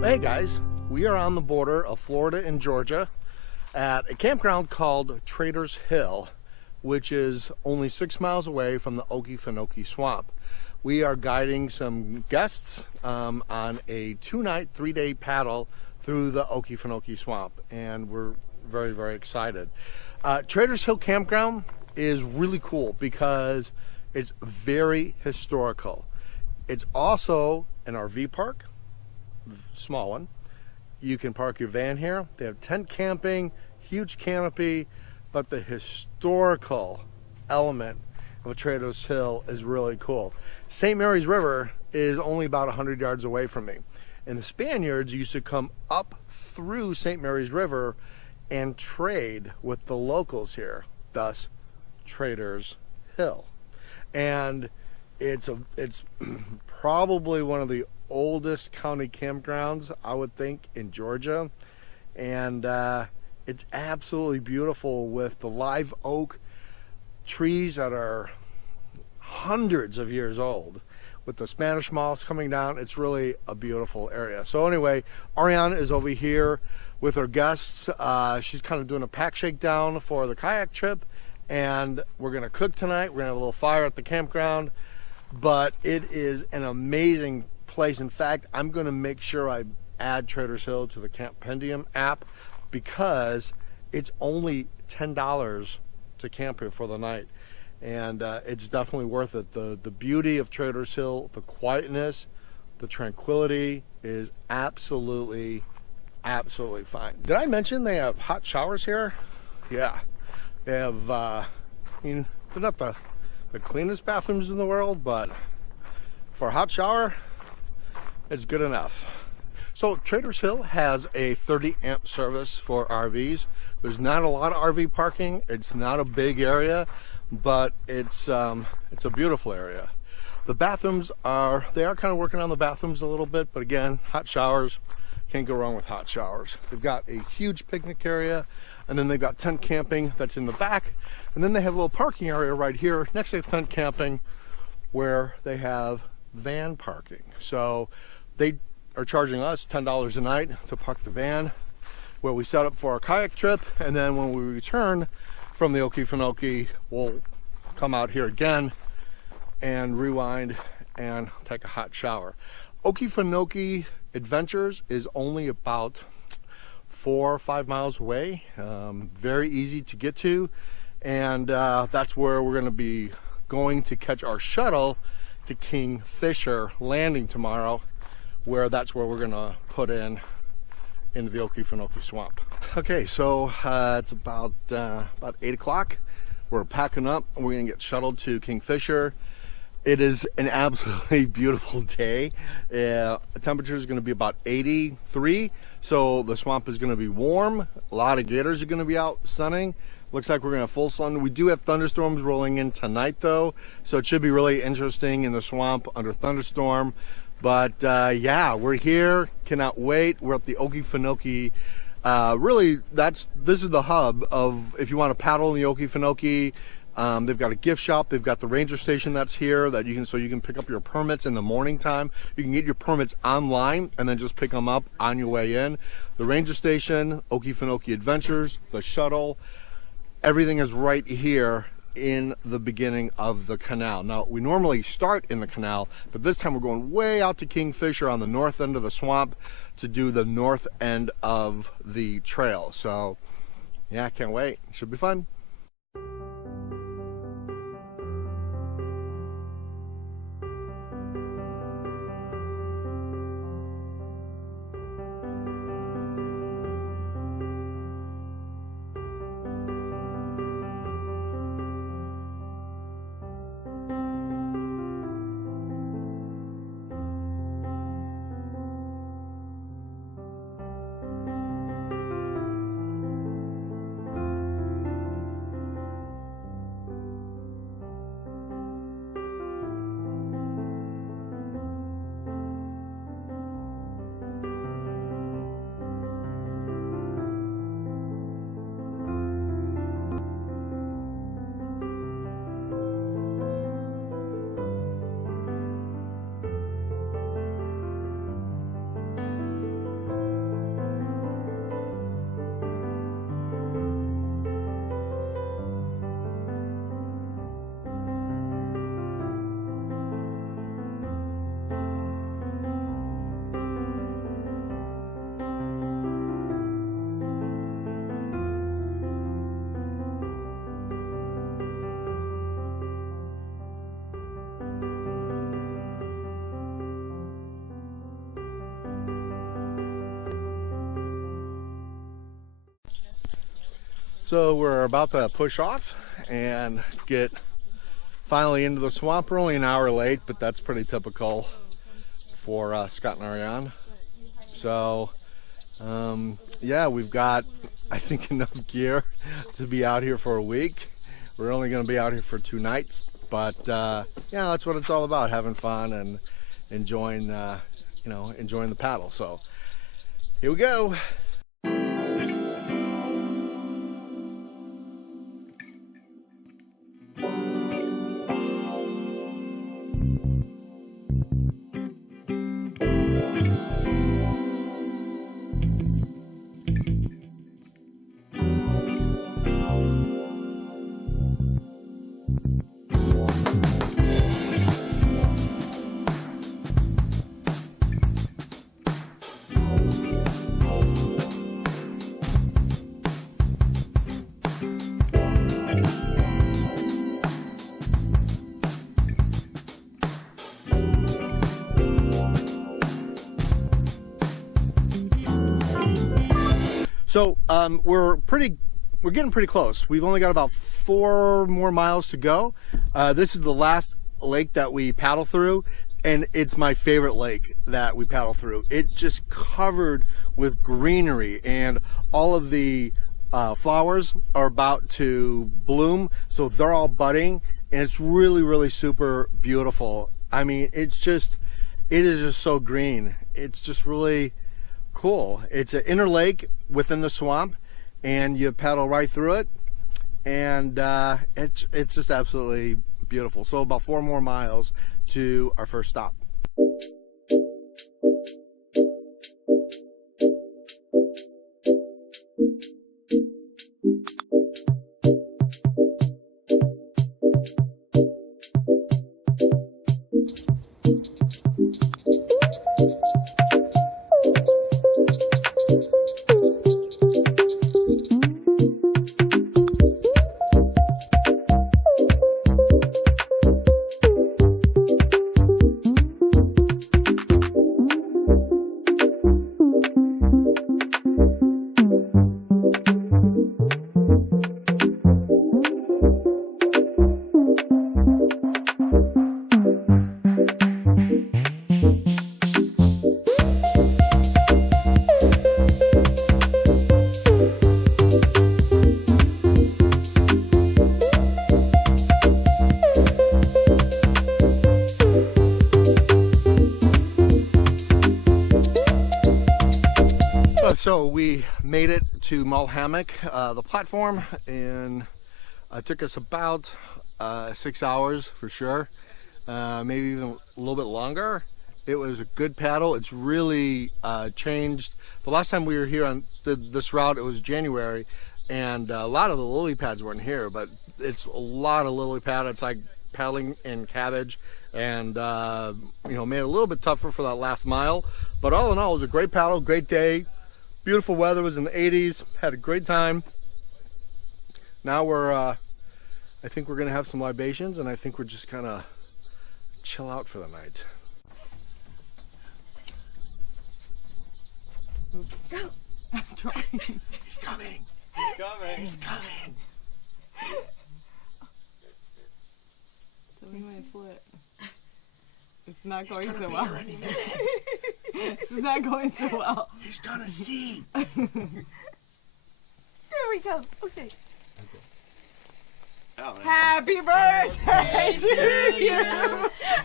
Hey guys, we are on the border of Florida and Georgia at a campground called Traders Hill, which is only 6 miles away from the Okefenokee Swamp. We are guiding some guests on a 2-night, 3-day paddle through the Okefenokee Swamp, and we're very, very excited. Traders Hill Campground is really cool because it's very historical. It's also an RV park, small one. You can park your van here. They have tent camping, huge canopy, but the historical element of Traders Hill is really cool. St. Mary's River is only about 100 yards away from me. And the Spaniards used to come up through St. Mary's River and trade with the locals here, thus Traders Hill. And it's probably one of the oldest county campgrounds, I would think, in Georgia. And it's absolutely beautiful with the live oak trees that are hundreds of years old, with the Spanish moss coming down. It's really a beautiful area. So anyway, Ariana is over here with her guests. She's kind of doing a pack shakedown for the kayak trip, and we're gonna cook tonight. We're gonna have a little fire at the campground, but it is an amazing place. In fact, I'm gonna make sure I add Traders Hill to the Campendium app because it's only $10 to camp here for the night. And it's definitely worth it. The beauty of Traders Hill, the quietness, the tranquility is absolutely fine. Did I mention they have hot showers here? Yeah, they have, I mean, they're not the cleanest bathrooms in the world, but for a hot shower, it's good enough. So Traders Hill has a 30 amp service for RVs. There's not a lot of RV parking. It's not a big area, but it's a beautiful area. The bathrooms they are kind of working on the bathrooms a little bit, but again, hot showers, can't go wrong with hot showers. They've got a huge picnic area, and then they've got tent camping that's in the back, and then they have a little parking area right here next to tent camping where they have van parking. So they are charging us $10 a night to park the van where we set up for our kayak trip, and then when we return from the Okefenokee, we'll come out here again and rewind and take a hot shower. Okefenokee Adventures is only about 4 or 5 miles away, very easy to get to, and that's where we're going to be going to catch our shuttle to Kingfisher Landing tomorrow, that's where we're going to put into the Okefenokee Swamp. Okay, so it's about 8 o'clock. We're packing up. We're going to get shuttled to Kingfisher. It is an absolutely beautiful day. The temperature is going to be about 83, so the swamp is going to be warm. A lot of gators are going to be out sunning. Looks like we're going to have full sun. We do have thunderstorms rolling in tonight, though, so it should be really interesting in the swamp under thunderstorm. But yeah, we're here. Cannot wait. We're at the Okefenokee. Really, this is the hub of if you want to paddle in the Okefenokee. They've got a gift shop. They've got the ranger station that's here that you can pick up your permits in the morning time. You can get your permits online and then just pick them up on your way in. The ranger station, Okefenokee Adventures, the shuttle, everything is right here in the beginning of the canal. Now, we normally start in the canal, but this time we're going way out to Kingfisher on the north end of the swamp to do the north end of the trail. So yeah, I can't wait. Should be fun. So we're about to push off and get finally into the swamp. We're only an hour late, but that's pretty typical for Scott and Ariane. So yeah, we've got, I think, enough gear to be out here for a week. We're only going to be out here for 2 nights, but yeah, that's what it's all about, having fun and enjoying enjoying the paddle. So here we go. So we're getting pretty close. We've only got about 4 more miles to go. This is the last lake that we paddle through, and it's my favorite lake that we paddle through. It's just covered with greenery, and all of the flowers are about to bloom, so they're all budding, and it's really, really super beautiful. I mean, it is just so green. It's just really cool. It's an inner lake within the swamp, and you paddle right through it, and it's just absolutely beautiful. So about 4 more miles to our first stop. So we made it to Mull Hammock, the platform, and it took us about 6 hours for sure, maybe even a little bit longer. It was a good paddle. It's really changed. The last time we were here on this route, it was January, and a lot of the lily pads weren't here, but it's a lot of lily pad. It's like paddling in cabbage, and made it a little bit tougher for that last mile. But all in all, it was a great paddle, great day. Beautiful weather, was in the 80s, had a great time. Now we're, I think we're gonna have some libations, and I think we're just gonna chill out for the night. Go! I'm trying. He's coming! He's coming! He's coming! Tell me when it's lit. It's not going so well. Any minute. It's not going so well. He's gonna see. There we go. Okay. Oh, Happy birthday to you.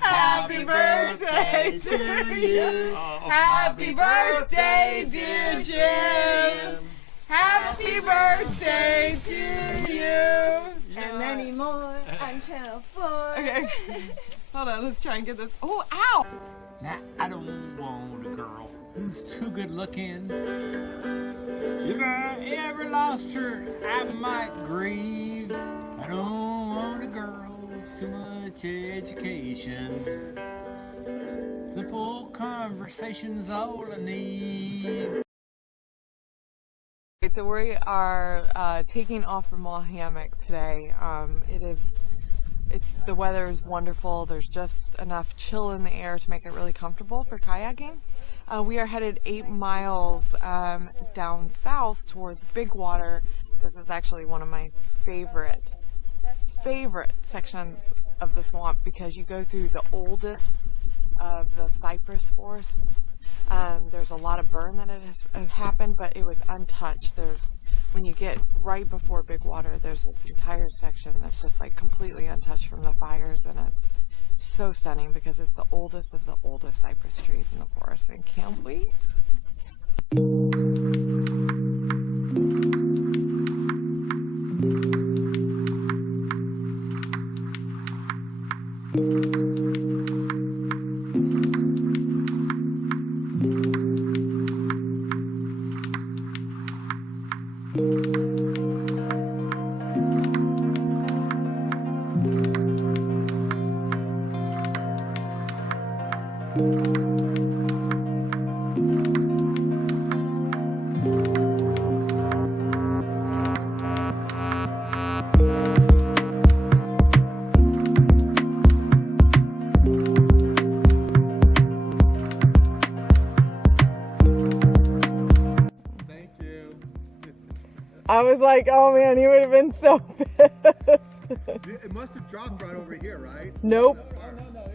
Happy birthday to you. Happy birthday, dear Jim. Happy birthday to you. And many more on Channel 4. Okay. Hold on, let's try and get this. Oh, ow! Nah, I don't want a girl who's too good looking. If I ever lost her, I might grieve. I don't want a girl with too much education. Simple conversation's all I need. So we are taking off from Mull Hammock today. The weather is wonderful. There's just enough chill in the air to make it really comfortable for kayaking. We are headed 8 miles down south towards Big Water, This is actually one of my favorite sections of the swamp because you go through the oldest of the cypress forests. There's a lot of burn that has happened, but it was untouched. When you get right before big water, there's this entire section that's just like completely untouched from the fires, and it's so stunning because it's the oldest of the oldest cypress trees in the forest, and can't wait. I was like, oh man, he would have been so pissed. It must have dropped right over here, right? Nope. No,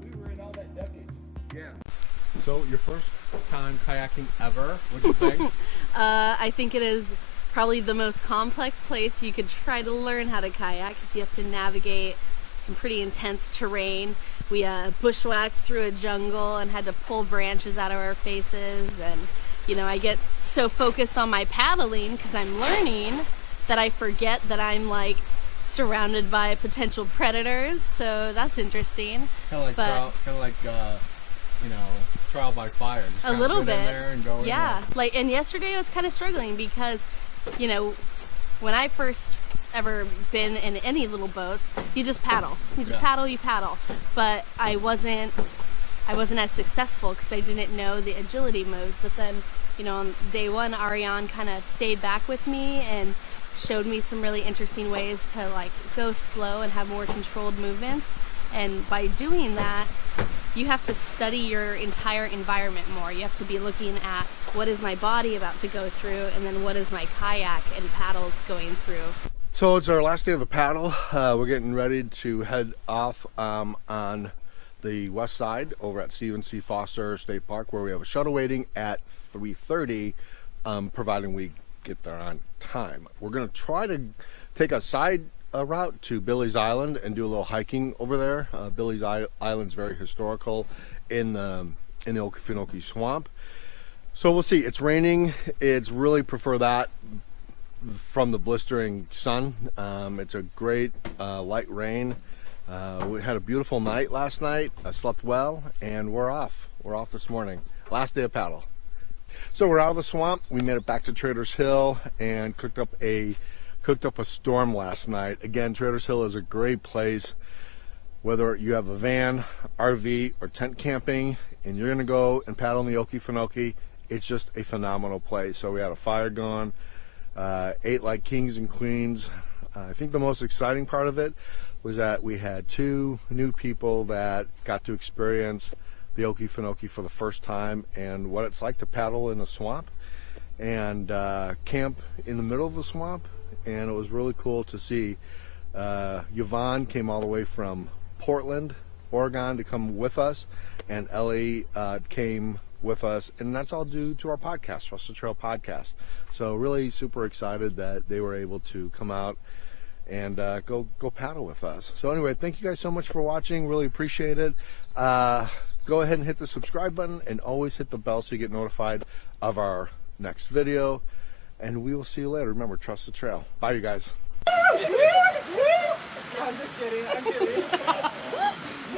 we were in all that duckage. Yeah. So, your first time kayaking ever, what'd you think? I think it is probably the most complex place you could try to learn how to kayak because you have to navigate some pretty intense terrain. We bushwhacked through a jungle and had to pull branches out of our faces, and you know, I get so focused on my paddling because I'm learning that I forget that I'm like surrounded by potential predators. So that's interesting. Kind of like you know, trial by fire. Just a little bit. In there and go yeah. in there. Like, and yesterday I was kind of struggling because, you know, when I first ever been in any little boats, you just paddle. You just paddle, you paddle. But I wasn't as successful because I didn't know the agility moves. But then, you know, on day one, Ariane kind of stayed back with me and showed me some really interesting ways to like go slow and have more controlled movements. And by doing that, you have to study your entire environment more. You have to be looking at what is my body about to go through, and then what is my kayak and paddles going through. So it's our last day of the paddle. We're getting ready to head off on the west side over at Stephen C. Foster State Park, where we have a shuttle waiting at 3:30, providing we get there on time. We're going to try to take a side route to Billy's Island and do a little hiking over there. Billy's Island is very historical in the Okefenokee Swamp. So we'll see. It's raining. It's really prefer that from the blistering sun. It's a great light rain. We had a beautiful night last night. I slept well, and we're off. We're off this morning. Last day of paddle. So we're out of the swamp. We made it back to Traders Hill and cooked up a storm last night. Again, Traders Hill is a great place. Whether you have a van, RV, or tent camping, and you're gonna go and paddle in the Okefenokee, it's just a phenomenal place. So we had a fire going, ate like kings and queens. I think the most exciting part of it was that we had 2 new people that got to experience the Okefenokee for the first time and what it's like to paddle in a swamp and camp in the middle of the swamp. And it was really cool to see. Yvonne came all the way from Portland, Oregon to come with us, and Ellie came with us, and that's all due to our podcast, Trust the Trail podcast. So really super excited that they were able to come out and go paddle with us. So anyway, thank you guys so much for watching. Really appreciate it. Go ahead and hit the subscribe button and always hit the bell so you get notified of our next video. And we will see you later. Remember, trust the trail. Bye, you guys. I'm just kidding. I'm kidding.